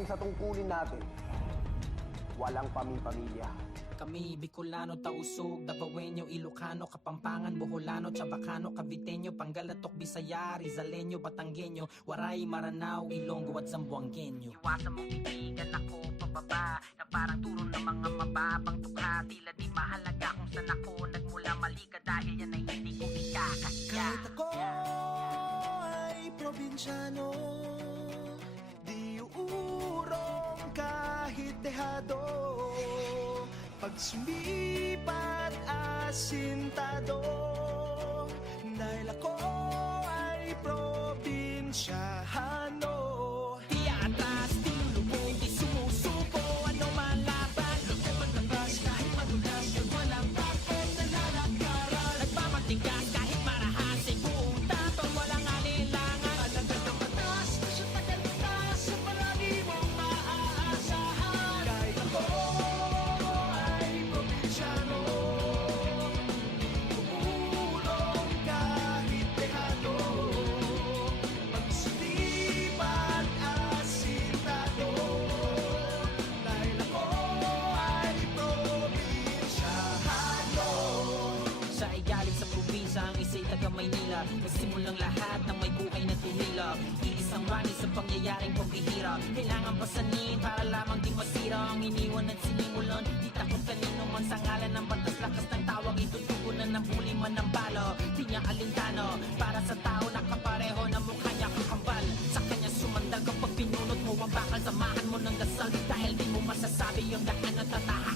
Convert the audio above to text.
pagdating sa tungkulin natin, walang pamilya. Kami, Bicolano, Tausug, Davaoenyo, Ilocano, Kapampangan, Boholano, Chavacano, Caviteño, Pangalatok, Bisaya, Rizaleño, Batanggenyo, Waray, Maranao, Ilonggo at Zamboangueño. Iwasan mong titigan ako pababa, na parang turo ng mga mababang tukha. Tila di mahalaga kung saan ako nagmula, mali ka dahil yan ay hindi ko ikakasya. Kahit ako ay probinsyano, di uurong kahit dehado. Pag sumipat asintado, dahil ako ay probinsyano. Di atras, di lulubog, di sumusuko, ano man laban. Kay maglabas kahit madulas, kay walang takot na lalakaran. Nagmamatigas kahit marahas, ay buong tapang walang alilangan. Alagad ng batas, sa tagal batas, sa marami mong maaasahan. Kahit ako ay probinsyano, uurong kahit dehado. Pag sumipat asintado, dahil ako ay probinsyano. Sa igaling sa probinsya, ang isa'y taga Maynila. Nagsimulang lahat ng may buhay na tumilap. Iisang rani sa pangyayaring paghihirap. Kailangan pasanin para lamang di masira ang iniwan at sinimulan. Di takot kanino man sa ngalan ng batas, lakas ng tawag, itutugunan ng huli man ng balo. Di niya alintano para sa tao na kapareho na mukha niya kakambal. Sa kanya sumandal kapag pinunot mo ang bakal, samahan mo ng dasal. Dahil di mo masasabi yung daan at tatahan.